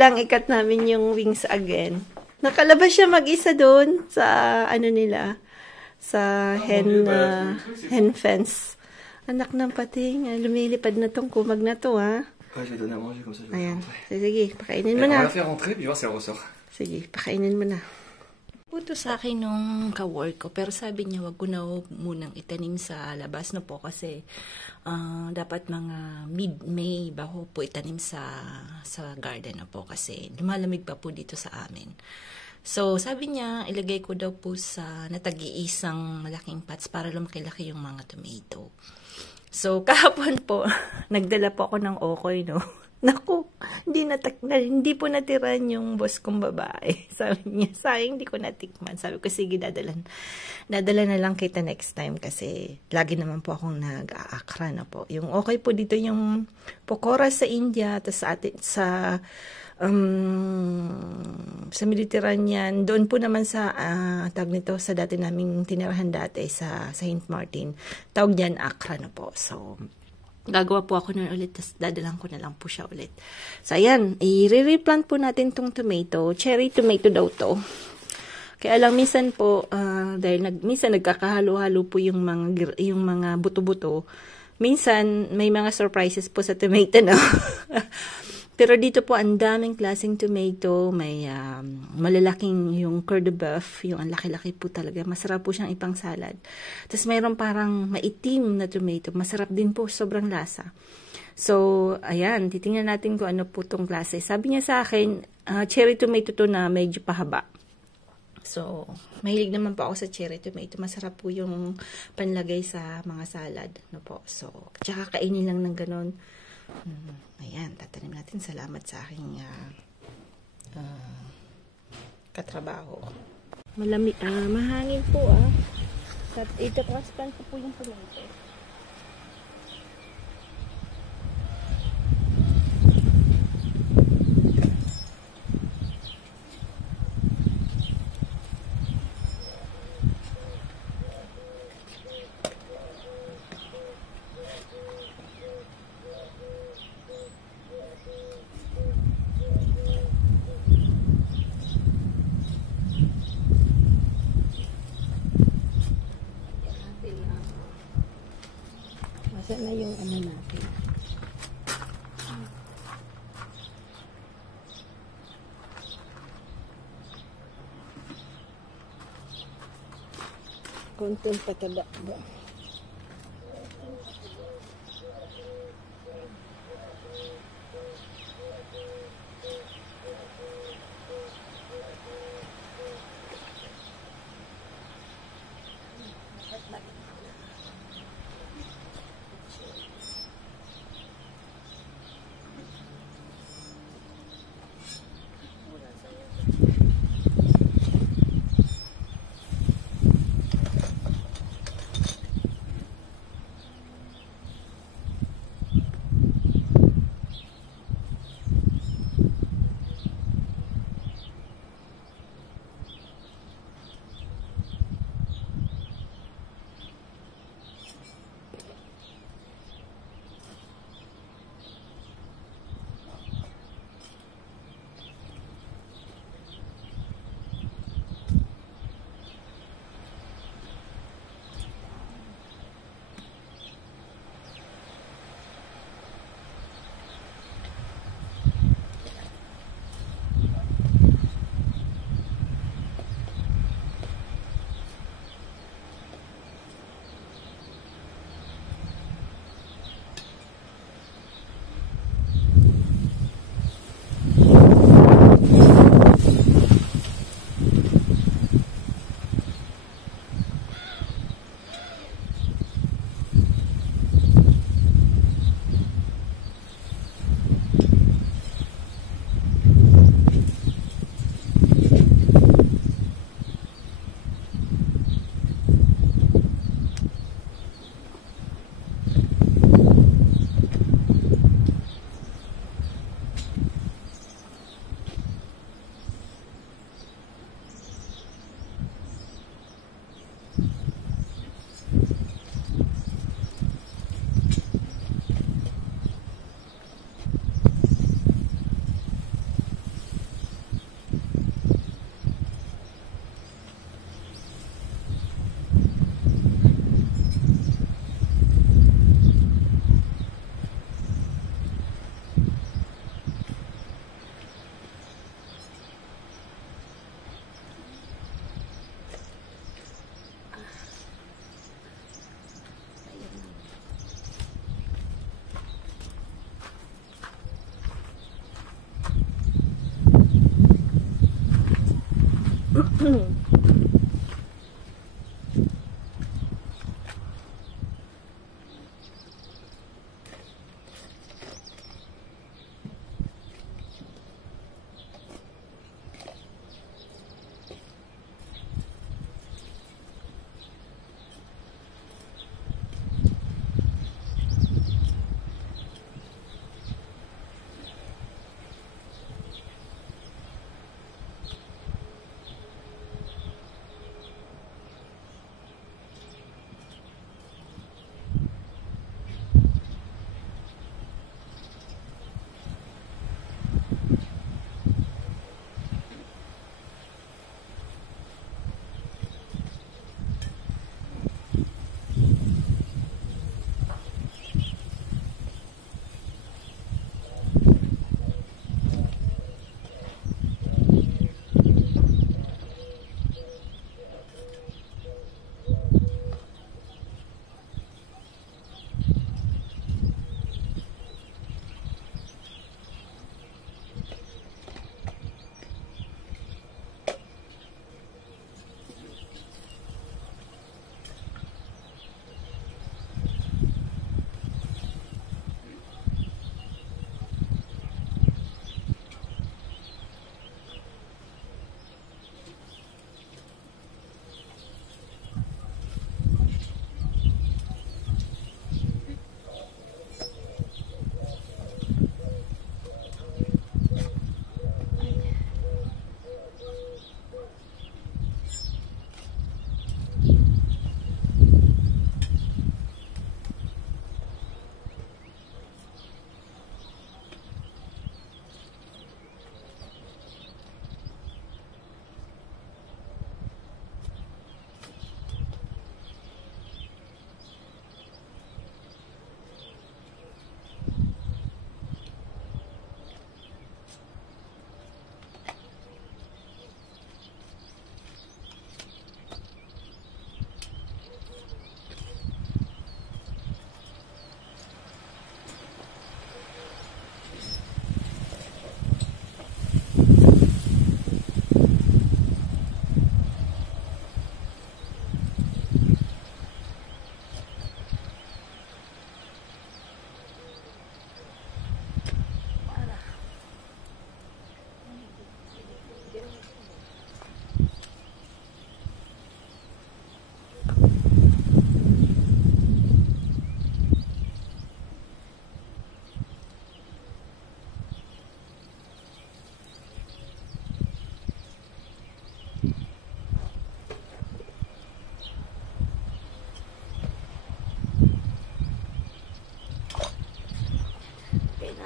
lang ikat namin yung wings again. Nakalabas siya mag-isa doon sa ano nila, sa hen fence. Anak ng pating, lumilipad na tong kumag na to, ha? Ayan. Sige, pakainin mo na. Sige, pakainin mo na. Puto sa akin nung ka-work ko, pero sabi niya wag ko na munang itanim sa labas na po kasi dapat mga mid-May bago po itanim sa garden na po kasi lumalamig pa po dito sa amin. So, sabi niya, ilagay ko daw po sa natag-iisang malaking pots para lumaki-laki yung mga tomato. So, kahapon po, nagdala po ako ng okoy, no? Naku, hindi po natiran yung boss kong babae. Sabi niya, sayang hindi ko natikman. Sabi ko, sige, dadala na lang kita next time kasi lagi naman po akong nag-aakra na po. Yung okay po dito yung pokora sa India, tapos sa Mediterranean, doon po naman sa tawag nito sa dati naming tinirahan dati sa Saint Martin. Tawag niyan akra na po. So, gagawa po ako nun ulit, tapos dadalang ko na lang po siya ulit. So, ayan, i-replant po natin tong tomato. Cherry tomato daw to. Kaya lang, minsan po, dahil minsan nagkakahalo-halo po yung mga buto-buto, minsan may mga surprises po sa tomato, no? Pero dito po, ang daming klaseng tomato. May malalaking yung cœur de bœuf. Yung ang laki-laki po talaga. Masarap po siyang ipang salad. Tapos mayroon parang maitim na tomato. Masarap din po. Sobrang lasa. So, ayan. Titingnan natin kung ano po itong klase. Sabi niya sa akin, cherry tomato to na medyo pahaba. So, mahilig naman po ako sa cherry tomato. Masarap po yung panlagay sa mga salad. No po. So, tsaka kainin lang ng ganon. Ayan, tatanim natin. Salamat sa aking katrabaho. Mahangin po ito transplant ko po yung tomato. Masa na yung ano natin. Konting pataba ba?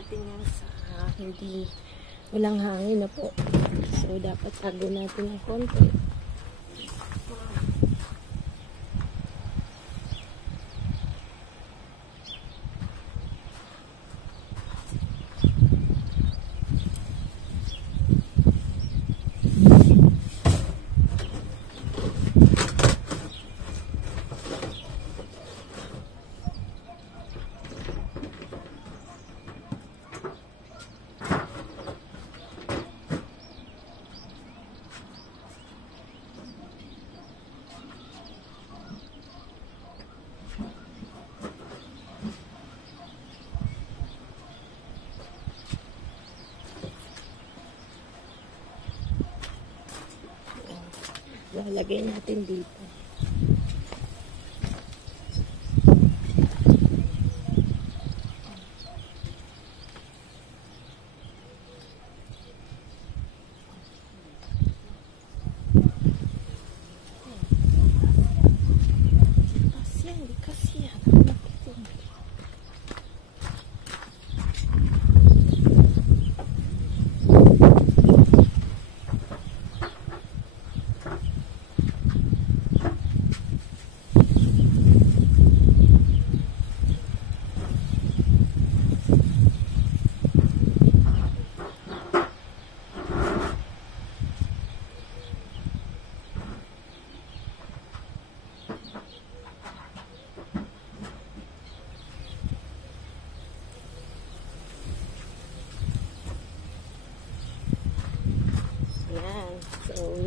natin yan sa hindi walang hangin na po. So, dapat tago natin ng konti. Lalagay natin dito.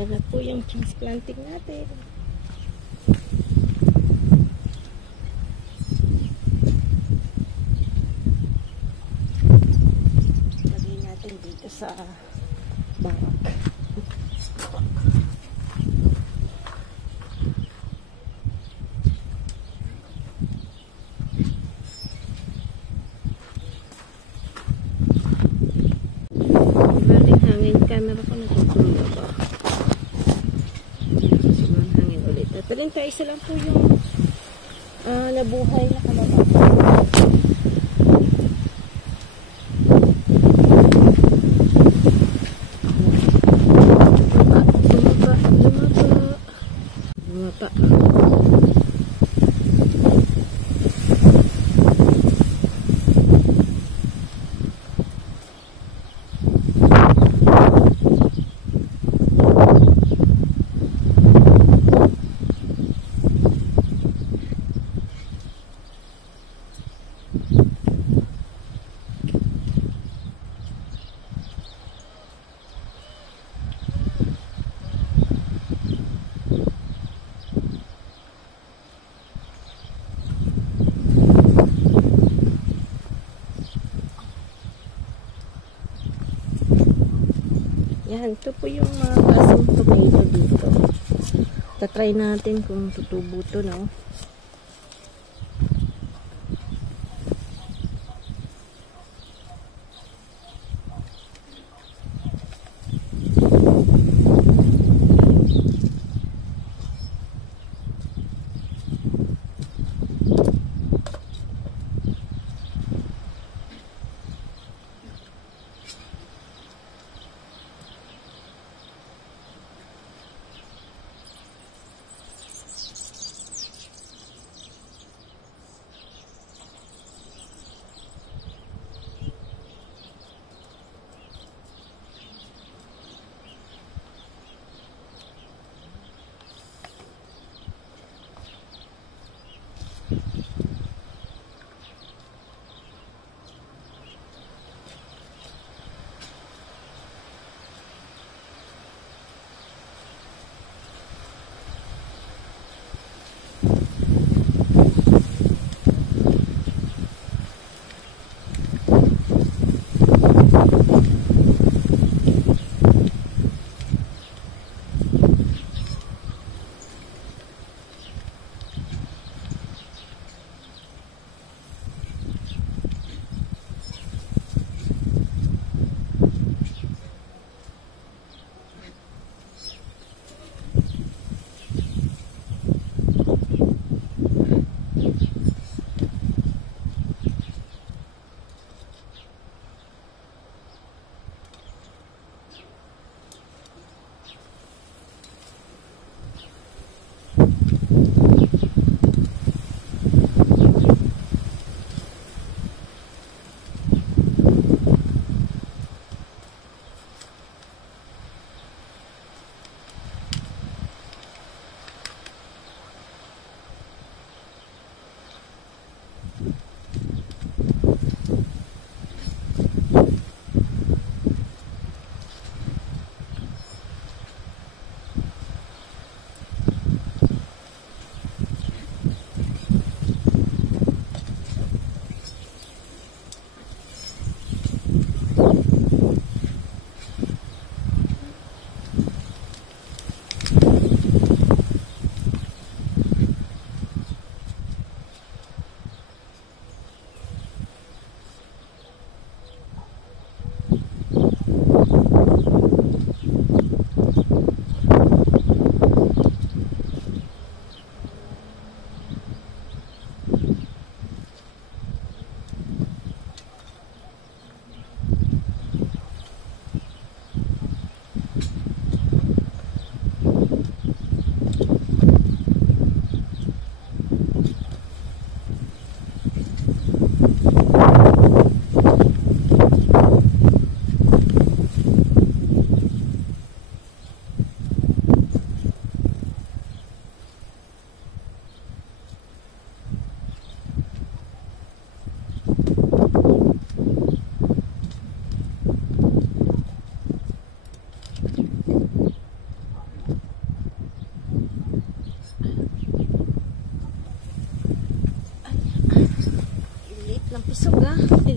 Tanggal na po yung transplanting natin. Lagay natin dito sa barak. Camera ko natutulog ba? Sobrang hangin ulit. At talin tayo, isa lang po yung nabuhay na kalabasa. Lumapa. Yan, ito po yung mga klaseng tomato dito. Tatry natin kung tutubo to, no?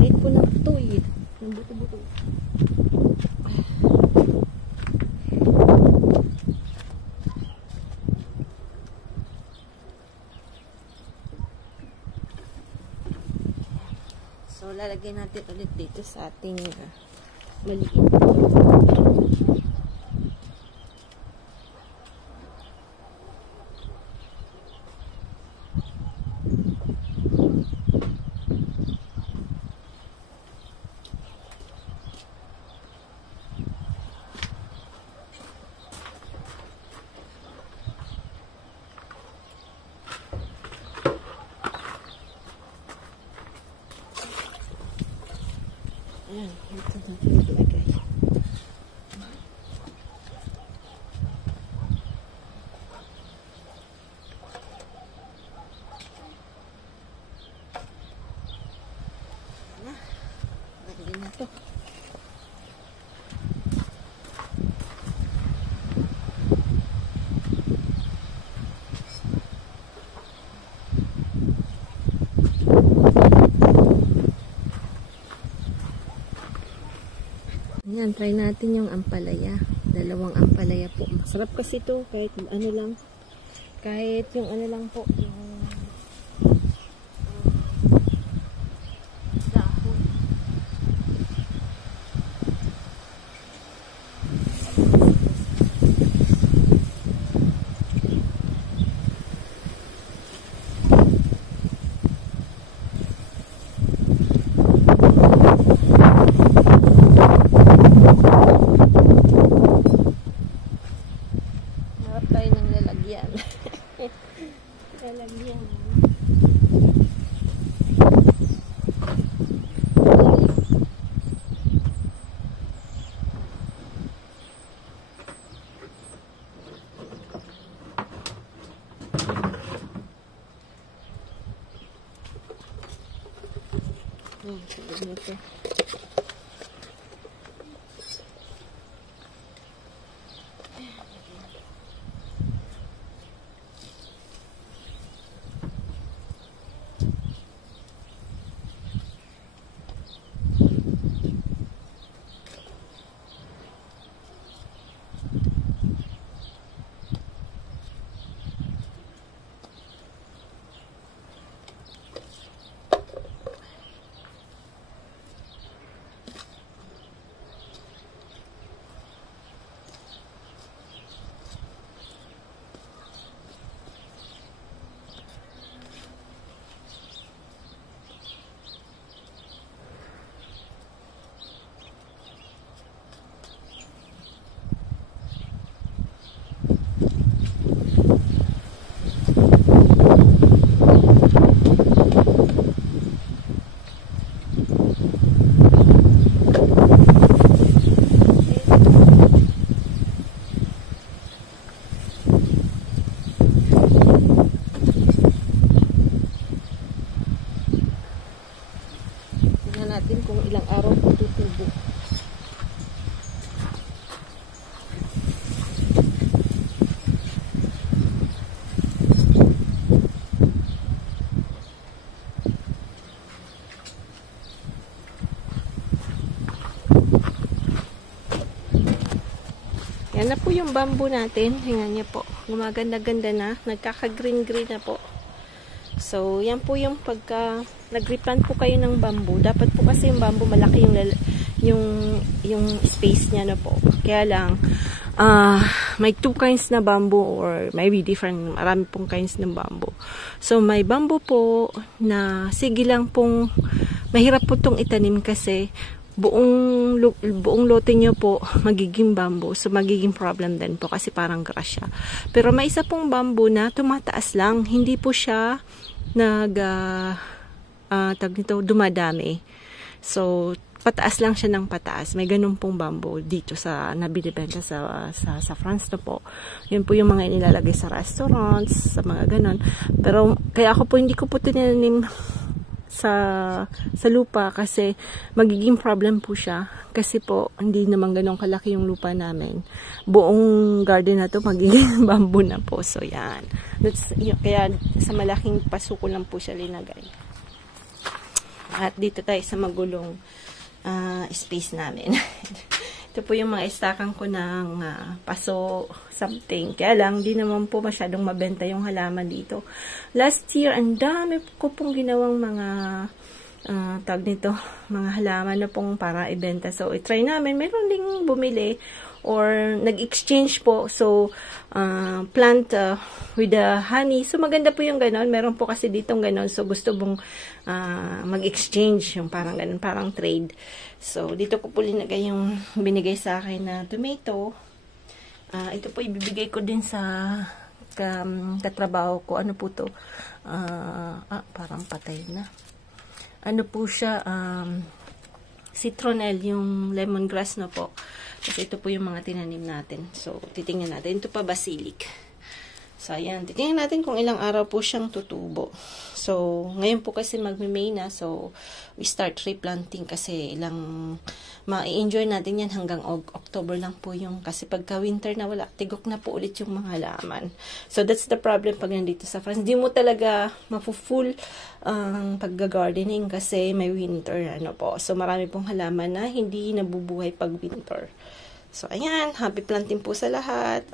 liit po ng tuy. Ng buto-buto. So, lalagyan natin ulit dito sa ating maliit. Ayan, ito natin ilagay. Lagyan na ito. Ayan, try natin yung ampalaya. Dalawang ampalaya po. Masarap kasi ito kahit ano lang. Kahit yung ano lang po. Yung dahon. Tayo ng lalagyan. Lalagyan. Sabi nito. Natin kung ilang araw po tutubo. Yan na po yung bamboo natin. Tingnan niyo po. Gumaganda-ganda na. Nagkaka-green-green na po. So, yan po yung pagka nag-replant po kayo ng bamboo. Dapat po kasi yung bamboo malaki yung space niya na po. Kaya lang, may two kinds na bamboo or maybe different, marami pong kinds ng bamboo. So, may bamboo po na sige lang pong mahirap po itong itanim kasi buong lote nyo po magiging bamboo. So, magiging problem din po kasi parang grass siya. Pero may isa pong bamboo na tumataas lang. Hindi po siya dumadami. So, pataas lang siya ng pataas. May ganun pong bamboo dito sa nabibenta sa France na po. Yun po yung mga inilalagay sa restaurants, sa mga ganun. Pero, kaya ako po hindi ko po tinanim sa lupa kasi magiging problem po siya kasi po hindi naman ganun kalaki yung lupa namin. Buong garden na to magiging bamboo na po. So yan. Kaya sa malaking pasuko lang po siya linagay. At dito tayo sa magulong space namin. Ito po yung mga estakan ko ng paso something. Kaya lang, di naman po masyadong mabenta yung halaman dito. Last year, ang dami ko pong ginawang mga tag nito, mga halaman na pong para ibenta. So, i-try namin. Meron ding bumili or nag-exchange po. So, plant with the honey. So, maganda po yung ganon. Meron po kasi ditong ganon. So, gusto mong mag-exchange. Yung parang ganon, parang trade. So, dito ko po linagay yung binigay sa akin na tomato. Ito po ibibigay ko din sa katrabaho ko. Ano po to? Parang patay na. Ano po siya? Citronelle, yung lemongrass na po. Kasi ito po yung mga tinanim natin. So, titingnan natin. Ito pa basilic. So, ayan. Titingnan natin kung ilang araw po siyang tutubo. So, ngayon po kasi magme-May na. So, we start replanting kasi ilang ma-enjoy natin yan hanggang October lang po yung kasi pagka winter na wala, tigok na po ulit yung mga halaman. So, that's the problem pag nandito sa France. Hindi mo talaga mafu-full ang pagga-gardening kasi may winter, ano po. So, marami pong halaman na hindi nabubuhay pag winter. So, ayan. Happy planting po sa lahat.